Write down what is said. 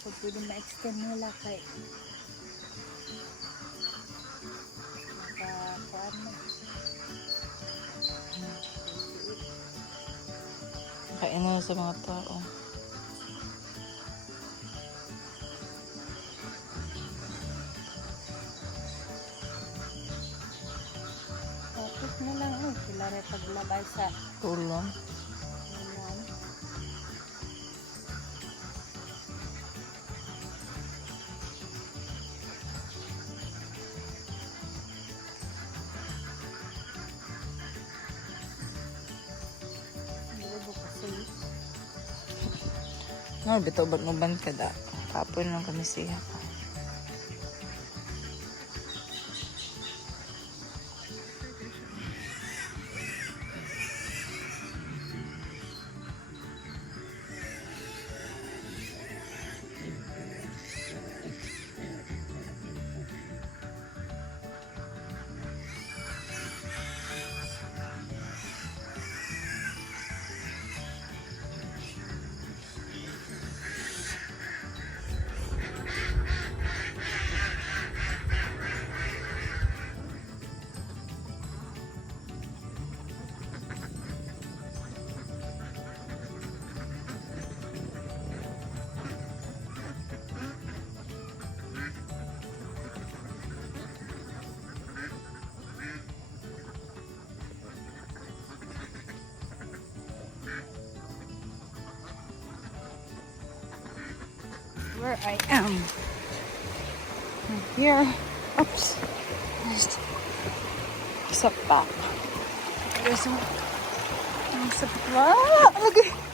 Kung pwede ma-extend nila kay nakakuan na. Kain na sa mga tao. Tapos na lang sila rin paglabay sa Tulong. ulan. Libo kasi. No, bito ba't mo ban ka da? Kapon lang kami siya. Where I am. Here. Oops. Isa pa. There's a... Wow! Lagi!